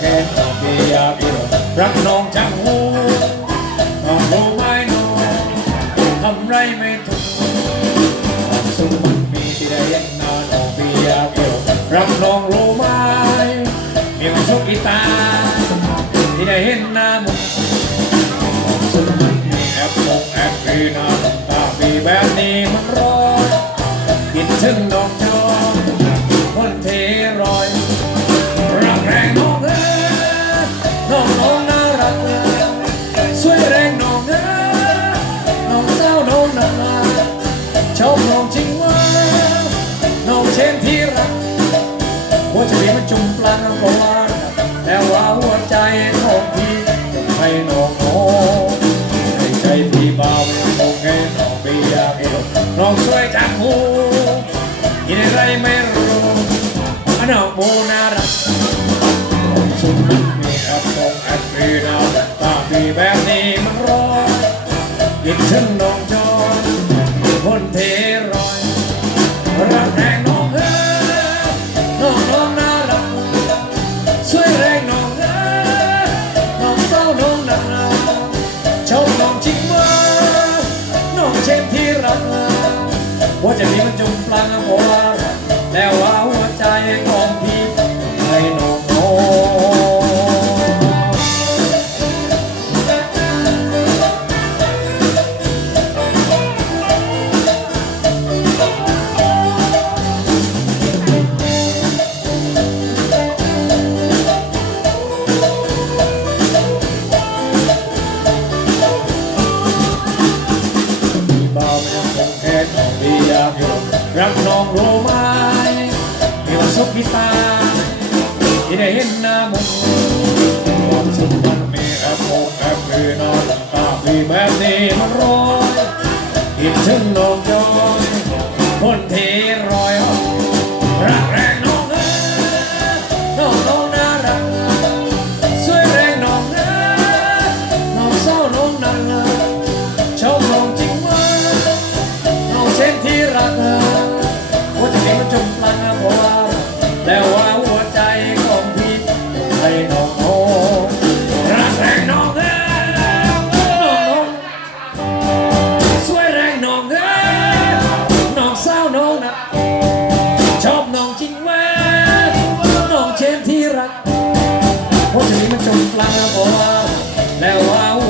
แค่น้องพี่อยากพี่รักน้องจังหูน้องรู้ไหมน้องทำไรไม่ถูกความสมันมีที่ได้เห็นหน้าน้องพี่อยากพี่รักน้องรู้ไหมมีความสุขอีตา ที่ได้เห็นหน้ามึงความสมันมีแอปมงแอปปีหน้าน้ำตาปีแบบนี้มันร้อนคิดถึงดอก หัวใจมันจุ่มปลาเพราะว่าแต่ว่าหัวใจของพี่จะให้น้องโอให้ใจพี่เบายังคงแค่น้องไม่อยากให้น้องสวยจากหูกินอะไรไม่รู้อันน้องโมน่ารักสุดมีแอปตรงแอปปีดาวตาปีแบบนี้มันร้อนคิดถึงน้องจอ ว่าจะมีมันจมปลัง องรู้ไหมมีวันสุขพิตาที่ได้เห็นหน้ามุงความสุขมันมีแอบโมงแอบคืนอนตาพี่แบบนี้มันร้อยคิดถึงน้อง แล้วว่าหัวใจของพี่ให้น้องโอ้รักแรงน้องเอ้น้องสวยแรงน้องเอ้น้องสาวน้องนะชอบน้องจริงแว่น้องเช่นที่รักหัวใจมันจมปลังเพราะว่า